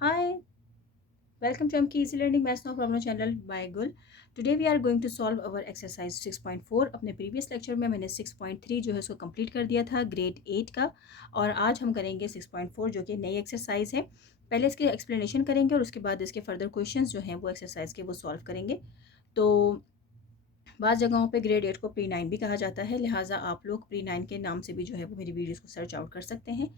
Hi, welcome to MK Easy Learning Maths Now from our channel by Gul. Today we are going to solve our exercise 6.4. अपने previous lecture में मैंने 6.3 जो है उसको complete कर दिया था grade 8 का, और आज हम करेंगे 6.4 जो कि नई exercise है। पहले इसके explanation करेंगे और उसके बाद इसके further questions जो हैं वो exercise के वो solve करेंगे। तो बाज़ जगहों पे ग्रेड 8 को प्री 9 भी कहा जाता है, लिहाजा आप लोग प्री 9 के नाम से भी जो है वो मेरी वीडियोस को सर्च आउट कर सकते हैं।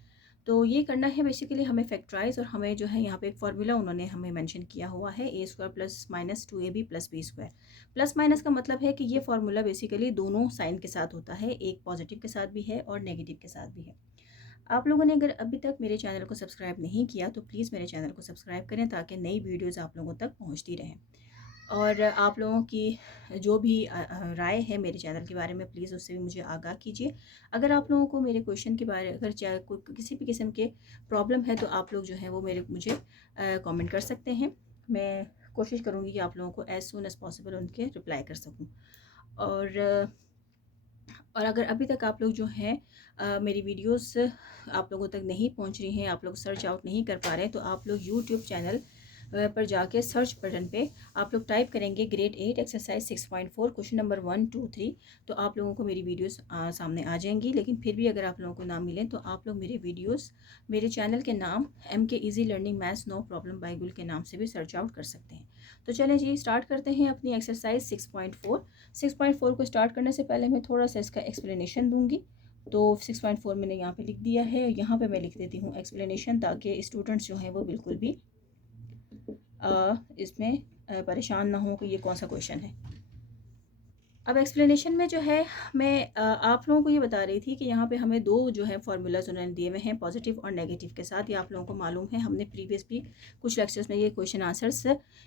तो ये करना है बेसिकली हमें फैक्टराइज, और हमें जो है यहाँ पे एक फार्मूला उन्होंने हमें मेंशन किया हुआ है A square plus minus 2ab plus B square. Plus minus का मतलब है कि ये फार्मूला बेसिकली दोनों साइन के साथ होता है, एक पॉजिटिव के साथ भी है और नेगेटिव के साथ भी है। आप लोगों ने अगर अभी तक मेरे चैनल को सब्सक्राइब नहीं किया तो प्लीज़ मेरे चैनल को सब्सक्राइब करें ताकि नई वीडियोज़ आप लोगों तक पहुँचती रहें। और आप लोगों की जो भी राय है मेरे चैनल के बारे में, प्लीज़ उससे भी मुझे आगाह कीजिए। अगर आप लोगों को मेरे क्वेश्चन के बारे अगर चाहे कोई किसी भी किस्म के प्रॉब्लम है तो आप लोग जो है वो मुझे कमेंट कर सकते हैं। मैं कोशिश करूँगी कि आप लोगों को एज़ सून एज़ पॉसिबल उनके रिप्लाई कर सकूँ। और और अगर अभी तक आप लोग जो हैं मेरी वीडियोस आप लोगों तक नहीं पहुंच रही हैं, आप लोग सर्च आउट नहीं कर पा रहे हैं, तो आप लोग यूट्यूब चैनल पर जाके सर्च बटन पे आप लोग टाइप करेंगे ग्रेड 8 एक्सरसाइज 6.4 क्वेश्चन नंबर 1 2 3, तो आप लोगों को मेरी वीडियोस सामने आ जाएंगी। लेकिन फिर भी अगर आप लोगों को ना मिलें तो आप लोग मेरे वीडियोस मेरे चैनल के नाम MK easy learning maths no problem by गुल के नाम से भी सर्च आउट कर सकते हैं। तो चलें जी, स्टार्ट करते हैं अपनी एक्सरसाइज 6.4। 6.4 को स्टार्ट करने से पहले मैं थोड़ा सा इसका एक्सप्लेनेशन दूंगी। तो 6.4 मैंने यहाँ पे लिख दिया है, यहाँ पे मैं लिख देती हूँ एक्सप्लेनेशन, ताकि स्टूडेंट्स जो हैं वो बिल्कुल भी इसमें परेशान ना हो कि ये कौन सा क्वेश्चन है। अब एक्सप्लेनेशन में जो है मैं आप लोगों को ये बता रही थी कि यहाँ पे हमें दो जो है फार्मूलाज उन्होंने दिए हुए हैं, पॉजिटिव और नेगेटिव के साथ। ये आप लोगों को मालूम है, हमने प्रीवियस भी कुछ लेक्चर्स में ये क्वेश्चन आंसर्स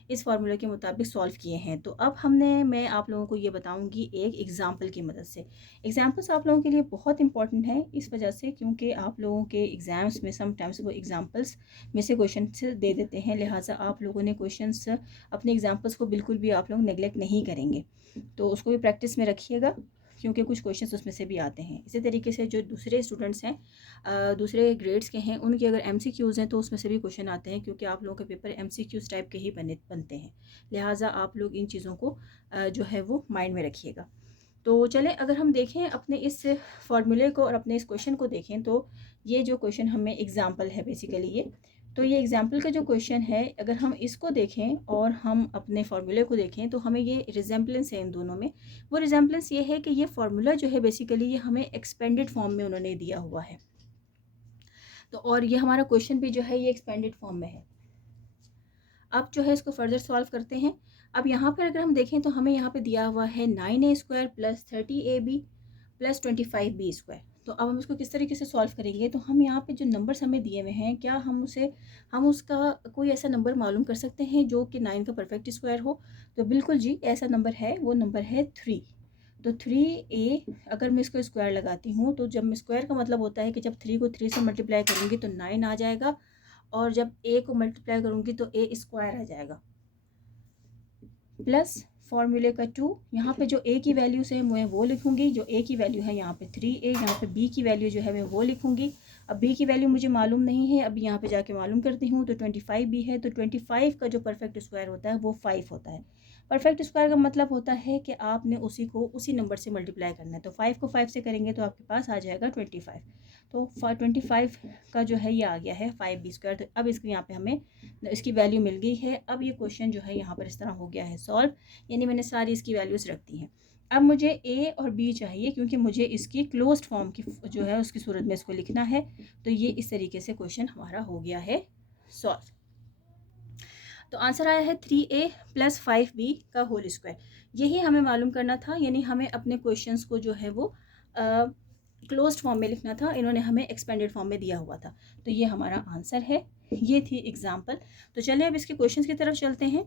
इस फार्मूला के मुताबिक सॉल्व किए हैं। तो अब मैं आप लोगों को ये बताऊँगी एक एग्ज़ाम्पल की मदद से। एग्ज़ाम्पल्स आप लोगों के लिए बहुत इंपॉर्टेंट है इस वजह से क्योंकि आप लोगों के एग्ज़ाम्स में समटाइम्स वो एग्ज़ाम्पल्स में से क्वेश्चन दे देते हैं, लिहाजा आप लोगों ने क्वेश्चंस अपने एग्ज़ाम्पल्स को बिल्कुल भी आप लोग नेगलेक्ट नहीं करेंगे। तो उसको भी प्रैक्टिस में रखिएगा क्योंकि कुछ क्वेश्चंस उसमें से भी आते हैं। इसी तरीके से जो दूसरे स्टूडेंट्स हैं दूसरे ग्रेड्स के हैं, उनके अगर MCQs हैं तो उसमें से भी क्वेश्चन आते हैं, क्योंकि आप लोगों के पेपर MCQs टाइप के ही बनते हैं। लिहाजा आप लोग इन चीज़ों को जो है वो माइंड में रखिएगा। तो चलें, अगर हम देखें अपने इस फार्मूले को और अपने इस क्वेश्चन को देखें, तो ये जो क्वेश्चन हमें एग्जाम्पल है बेसिकली ये, तो ये एग्जाम्पल का जो क्वेश्चन है, अगर हम इसको देखें और हम अपने फार्मूले को देखें तो हमें ये रिजेम्बलेंस है इन दोनों में। वो रिजेम्बलेंस ये है कि ये फार्मूला जो है बेसिकली ये हमें एक्सपेंडेड फॉर्म में उन्होंने दिया हुआ है, तो और ये हमारा क्वेश्चन भी जो है ये एक्सपेंडेड फॉर्म में है। अब जो है इसको फर्दर सॉल्व करते हैं। अब यहाँ पर अगर हम देखें तो हमें यहाँ पे दिया हुआ है 9a square plus 30ab plus 25b square. तो अब हम इसको किस तरीके से सॉल्व करेंगे, तो हम यहाँ पे जो नंबर्स हमें दिए हुए हैं, क्या हम उसका कोई ऐसा नंबर मालूम कर सकते हैं जो कि 9 का परफेक्ट स्क्वायर हो। तो बिल्कुल जी, ऐसा नंबर है, वो नंबर है 3। तो 3a, अगर मैं इसको स्क्वायर लगाती हूँ तो जब मैं स्क्वायर का मतलब होता है कि जब 3 को 3 से मल्टीप्लाई करूँगी तो 9 आ जाएगा, और जब a को मल्टीप्लाई करूँगी तो a स्क्वायर आ जाएगा, प्लस फॉर्मूले का 2। यहाँ पे जो a की वैल्यूज है मैं वो लिखूंगी, जो a की वैल्यू है यहाँ पे 3a, यहाँ पे b की वैल्यू जो है मैं वो लिखूंगी। अब b की वैल्यू मुझे मालूम नहीं है, अभी यहाँ पे जाके मालूम करती हूँ। तो 25b है, तो 25 का जो परफेक्ट स्क्वायर होता है वो 5 होता है। परफेक्ट स्क्वायर का मतलब होता है कि आपने उसी नंबर से मल्टीप्लाई करना है। तो 5 को 5 से करेंगे तो आपके पास आ जाएगा 25। तो 25 का जो है ये आ गया है 5b स्क्वायर। तो अब इसको यहाँ पे हमें इसकी वैल्यू मिल गई है। अब ये क्वेश्चन जो है यहाँ पर इस तरह हो गया है सॉल्व, यानी मैंने सारी इसकी वैल्यूज़ रख दी हैं। अब मुझे ए और बी चाहिए, क्योंकि मुझे इसकी क्लोज्ड फॉर्म की जो है उसकी सूरत में इसको लिखना है। तो ये इस तरीके से क्वेश्चन हमारा हो गया है सॉल्व। तो आंसर आया है 3a प्लस 5b का होल स्क्वायर। यही हमें मालूम करना था, यानी हमें अपने क्वेश्चंस को जो है वो क्लोज्ड फॉर्म में लिखना था, इन्होंने हमें एक्सपेंडेड फॉर्म में दिया हुआ था। तो ये हमारा आंसर है, ये थी एग्जाम्पल। तो चलिए अब इसके क्वेश्चंस की तरफ चलते हैं।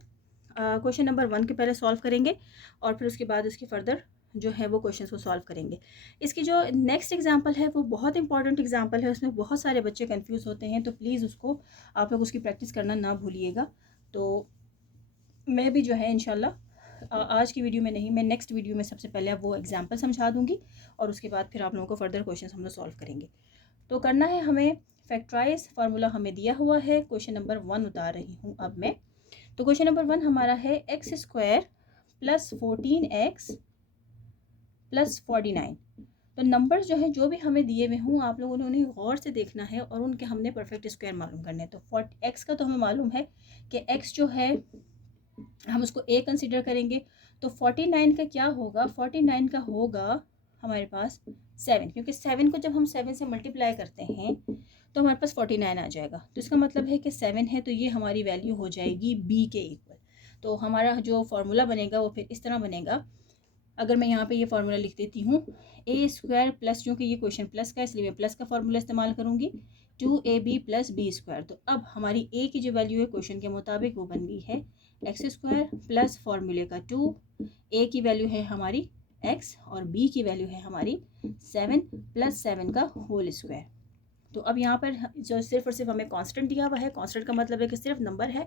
क्वेश्चन नंबर 1 के पहले सॉल्व करेंगे और फिर उसके बाद इसकी फर्दर जो है वो क्वेश्चंस को सॉल्व करेंगे। इसकी जो नेक्स्ट एग्जांपल है वो बहुत इंपॉर्टेंट एग्जांपल है, उसमें बहुत सारे बच्चे कंफ्यूज होते हैं, तो प्लीज़ उसको आप लोग उसकी प्रैक्टिस करना ना भूलिएगा। तो मैं भी जो है इंशाल्लाह आज की वीडियो में नहीं, मैं नेक्स्ट वीडियो में सबसे पहले अब वो एग्जांपल समझा दूंगी और उसके बाद फिर आप लोगों को फर्दर क्वेश्चंस हम लोग सॉल्व करेंगे। तो करना है हमें फैक्टराइज फार्मूला हमें दिया हुआ है, क्वेश्चन नंबर 1 उतार रही हूँ अब मैं। तो क्वेश्चन नंबर 1 हमारा है x square plus 14x plus 49। तो नंबर्स जो हैं जो भी हमें दिए हुए हों आप लोगों ने उन्हें गौर से देखना है और उनके हमने परफेक्ट स्क्वायर मालूम करने हैं। तो एक्स का तो हमें मालूम है कि एक्स जो है हम उसको ए कंसिडर करेंगे। तो 49 का क्या होगा, 49 का होगा हमारे पास 7, क्योंकि 7 को जब हम 7 से मल्टीप्लाई करते हैं तो हमारे पास 49 आ जाएगा। तो इसका मतलब है कि 7 है तो ये हमारी वैल्यू हो जाएगी बी के इक्वल। तो हमारा जो फार्मूला बनेगा वो फिर इस तरह बनेगा। अगर मैं यहाँ पे ये फार्मूला लिख देती हूँ, ए स्क्वायर प्लस, क्योंकि ये क्वेश्चन प्लस का इसलिए मैं प्लस का फार्मूला इस्तेमाल करूँगी, 2ab प्लस बी स्क्वायर। तो अब हमारी ए की जो वैल्यू है क्वेश्चन के मुताबिक वो बन गई है एक्स स्क्वायर प्लस फार्मूले का 2, ए की वैल्यू है हमारी एक्स और बी की वैल्यू है हमारी 7 प्लस 7 का होल स्क्वायर। तो अब यहाँ पर जो सिर्फ और सिर्फ हमें कांस्टेंट दिया हुआ है, कांस्टेंट का मतलब है कि सिर्फ नंबर है,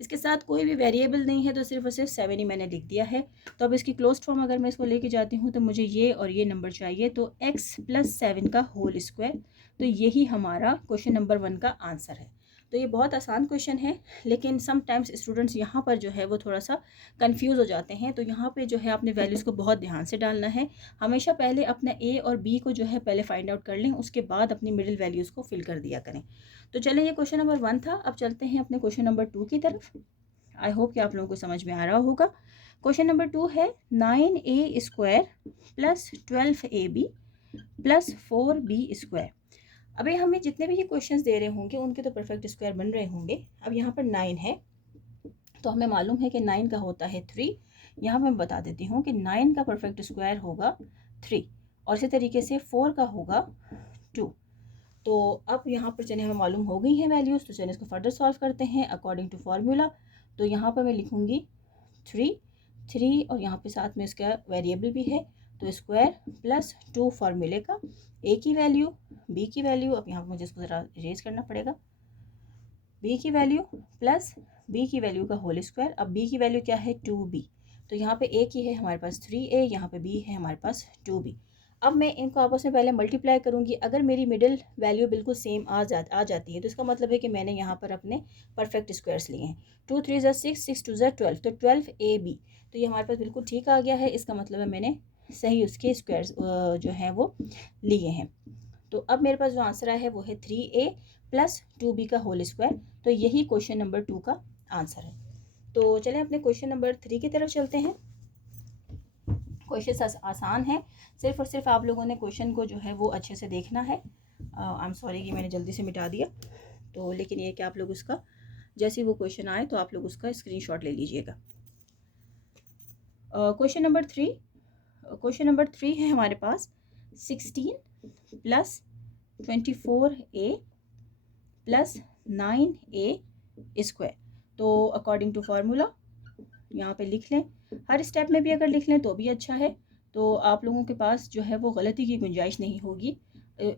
इसके साथ कोई भी वेरिएबल नहीं है, तो सिर्फ और सिर्फ 7 ही मैंने लिख दिया है। तो अब इसकी क्लोज्ड फॉर्म अगर मैं इसको लेके जाती हूँ तो मुझे ये और ये नंबर चाहिए, तो x प्लस 7 का होल स्क्वायर। तो यही हमारा क्वेश्चन नंबर 1 का आंसर है। तो ये बहुत आसान क्वेश्चन है, लेकिन समटाइम्स स्टूडेंट्स यहाँ पर जो है वो थोड़ा सा कंफ्यूज हो जाते हैं। तो यहाँ पे जो है आपने वैल्यूज़ को बहुत ध्यान से डालना है। हमेशा पहले अपना ए और बी को जो है पहले फाइंड आउट कर लें, उसके बाद अपनी मिडिल वैल्यूज़ को फिल कर दिया करें। तो चलें, ये क्वेश्चन नंबर 1 था। अब चलते हैं अपने क्वेश्चन नंबर 2 की तरफ। आई होप कि आप लोगों को समझ में आ रहा होगा। क्वेश्चन नंबर 2 है 9a square plus 12ab plus 4b square. अभी हमें जितने भी ये क्वेश्चंस दे रहे होंगे उनके तो परफेक्ट स्क्वायर बन रहे होंगे। अब यहाँ पर 9 है तो हमें मालूम है कि 9 का होता है 3। यहाँ मैं बता देती हूँ कि 9 का परफेक्ट स्क्वायर होगा 3 और इसी तरीके से 4 का होगा 2। तो अब यहाँ पर चलिए हमें मालूम हो गई है वैल्यूज़, तो चलिए इसको फर्दर सॉल्व करते हैं अकॉर्डिंग टू फार्मूला। तो यहाँ पर मैं लिखूँगी 3 और यहाँ पे साथ में इसका वेरिएबल भी है, तो स्क्वायर प्लस 2 फार्मूले का, ए की वैल्यू बी की वैल्यू, अब यहाँ पर मुझे इसको ज़रा इरेज करना पड़ेगा, बी की वैल्यू प्लस बी की वैल्यू का होल स्क्वायर। अब बी की वैल्यू क्या है 2b, तो यहाँ पे ए की है हमारे पास 3a, यहाँ पे बी है हमारे पास 2b। अब मैं इनको आपस में पहले मल्टीप्लाई करूँगी। अगर मेरी मिडिल वैल्यू बिल्कुल सेम आ जाती है तो इसका मतलब है कि मैंने यहाँ पर अपने परफेक्ट स्क्वायर्स लिए हैं। 2 3 ज़ा 6, 6 2 ज़ा 12, तो 12ab, तो ये हमारे पास बिल्कुल ठीक आ गया है। इसका मतलब है मैंने सही उसके स्क्वायर्स जो हैं वो लिए हैं। तो अब मेरे पास जो आंसर आया है वो है 3a प्लस 2b का होल स्क्वायर। तो यही क्वेश्चन नंबर 2 का आंसर है। तो चलें अपने क्वेश्चन नंबर 3 की तरफ चलते हैं। क्वेश्चन आसान है, सिर्फ और सिर्फ आप लोगों ने क्वेश्चन को जो है वो अच्छे से देखना है। आई एम सॉरी कि मैंने जल्दी से मिटा दिया, तो लेकिन ये कि आप लोग उसका जैसे वो क्वेश्चन आए तो आप लोग उसका स्क्रीनशॉट ले लीजिएगा। क्वेश्चन नंबर 3 है हमारे पास 16 plus 24a plus 9a square. तो अकॉर्डिंग टू फार्मूला यहाँ पे लिख लें, हर स्टेप में भी अगर लिख लें तो भी अच्छा है, तो आप लोगों के पास जो है वो गलती की गुंजाइश नहीं होगी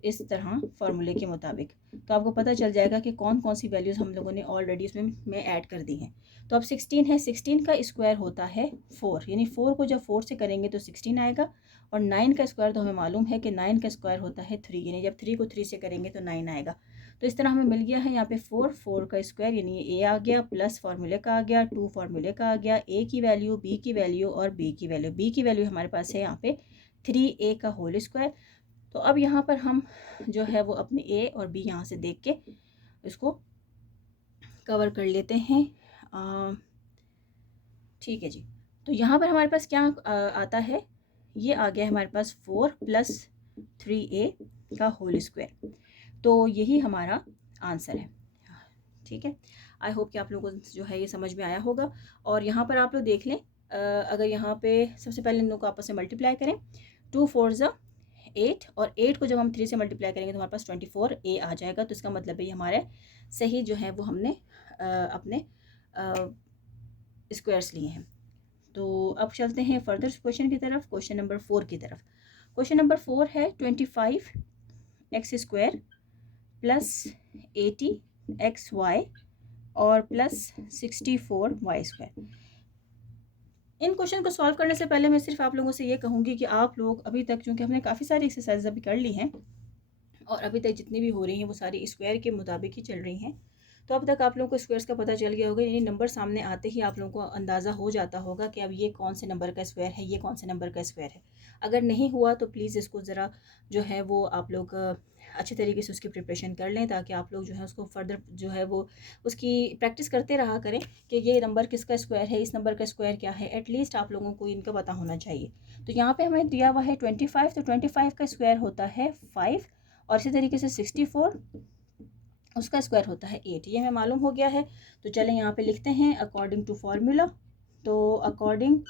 इस तरह फार्मूले के मुताबिक। तो आपको पता चल जाएगा कि कौन कौन सी वैल्यूज़ हम लोगों ने ऑलरेडी उसमें ऐड कर दी हैं। तो अब 16 है, 16 का स्क्वायर होता है 4, यानी 4 को जब 4 से करेंगे तो 16 आएगा। और 9 का स्क्वायर तो हमें मालूम है कि 9 का स्क्वायर होता है 3, यानी जब 3 को 3 से करेंगे तो 9 आएगा। तो इस तरह हमें मिल गया है यहाँ पे 4 का स्क्वायर, यानी ये ए आ गया, प्लस फार्मूले का आ गया, 2 फार्मूले का आ गया, ए की वैल्यू, बी की वैल्यू और बी की वैल्यू। बी की वैल्यू हमारे पास है यहाँ पे 3a का होल स्क्वायर। तो अब यहाँ पर हम जो है वो अपने ए और बी यहाँ से देख के इसको कवर कर लेते हैं। ठीक है जी। तो यहाँ पर हमारे पास क्या आता है, ये आ गया है हमारे पास 4 प्लस 3a का होल स्क्वायर। तो यही हमारा आंसर है। ठीक है, आई होप कि आप लोगों को जो है ये समझ में आया होगा। और यहाँ पर आप लोग देख लें, अगर यहाँ पे सबसे पहले इन लोगों को आपस में मल्टीप्लाई करें, 2 4 ज़ा 8 और 8 को जब हम 3 से मल्टीप्लाई करेंगे तो हमारे पास 24a आ जाएगा। तो इसका मतलब है ये हमारे सही जो है वो हमने अपने स्क्वायर्स लिए हैं। तो अब चलते हैं फर्दर क्वेश्चन की तरफ, क्वेश्चन नंबर 4 की तरफ। क्वेश्चन नंबर 4 है 25x स्क्वायर प्लस 80xy और प्लस 64y स्क्वायर। इन क्वेश्चन को सॉल्व करने से पहले मैं सिर्फ आप लोगों से ये कहूँगी कि आप लोग अभी तक, चूँकि हमने काफ़ी सारी एक्सरसाइज अभी कर ली हैं, और अभी तक जितनी भी हो रही हैं वो सारी स्क्वायर के मुताबिक ही चल रही हैं। तो अब तक आप लोगों को स्क्वायर्स का पता चल गया होगा, यानी नंबर सामने आते ही आप लोगों को अंदाज़ा हो जाता होगा कि अब ये कौन से नंबर का स्क्वायर है, ये कौन से नंबर का स्क्वायर है। अगर नहीं हुआ तो प्लीज़ इसको ज़रा जो है वो आप लोग अच्छे तरीके से उसकी प्रिपरेशन कर लें, ताकि आप लोग जो है उसको फर्दर जो है वो उसकी प्रैक्टिस करते रहा करें कि ये नंबर किसका स्क्वायर है, इस नंबर का स्क्वायर क्या है। एटलीस्ट आप लोगों को इनका पता होना चाहिए। तो यहाँ पे हमें दिया हुआ है 25, तो 25 का स्क्वायर होता है 5, और इसी तरीके से 64 उसका स्क्वायर होता है 8। ये हमें मालूम हो गया है। तो चलें यहाँ पे लिखते हैं अकॉर्डिंग टू फार्मूला। तो अकॉर्डिंग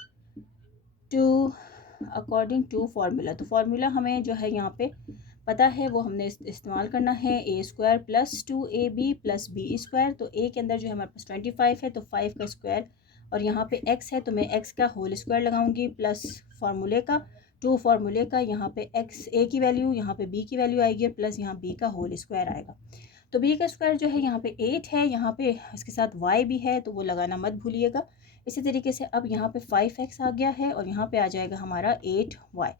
टू फार्मूला, तो फार्मूला हमें जो है यहाँ पे पता है वो हमने इस्तेमाल करना है A square plus 2ab plus B square. तो ए के अंदर जो है हमारे पास 25 है, तो 5 का स्क्वायर, और यहाँ पे x है तो मैं x का होल स्क्वायर लगाऊंगी प्लस फार्मूले का, टू फार्मूले का, यहाँ पे x a की वैल्यू, यहाँ पे b की वैल्यू आएगी, प्लस यहाँ b का होल स्क्वायर आएगा। तो b का स्क्वायर जो है यहाँ पे 8 है, यहाँ पे इसके साथ y भी है तो वो लगाना मत भूलिएगा। इसी तरीके से अब यहाँ पे 5x आ गया है, और यहाँ पे आ जाएगा हमारा 8y।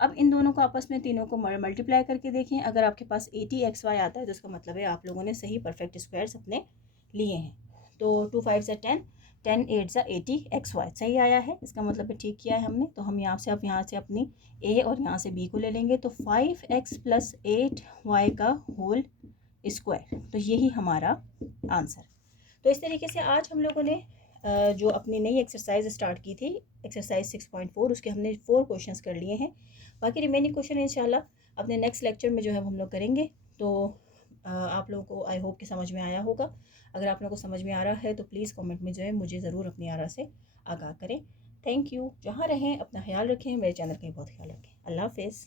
अब इन दोनों को आपस में तीनों को मल्टीप्लाई करके देखें, अगर आपके पास 80xy आता है तो इसका मतलब है आप लोगों ने सही परफेक्ट स्क्वायर्स अपने लिए हैं। तो 2 5 से 10, 10 8 से 80xy सही आया है, इसका मतलब है ठीक किया है हमने। तो हम यहाँ से अब यहाँ से अपनी a और यहाँ से b को ले लेंगे, तो 5x प्लस 8y का होल स्क्वायर, तो यही हमारा आंसर। तो इस तरीके से आज हम लोगों ने जो अपनी नई एक्सरसाइज स्टार्ट की थी, एक्सरसाइज 6.4, उसके हमने 4 क्वेश्चंस कर लिए हैं। बाकी रिमेनिंग क्वेश्चन इंशाल्लाह अपने नेक्स्ट लेक्चर में जो है हम लोग करेंगे। तो आप लोगों को आई होप कि समझ में आया होगा। अगर आप लोगों को समझ में आ रहा है तो प्लीज़ कमेंट में जो है मुझे ज़रूर अपनी आरा से आगाह करें। Thank you. जहाँ रहें अपना ख्याल रखें, मेरे चैनल का बहुत ख्याल रखें। अल्लाह हाफ़िज़।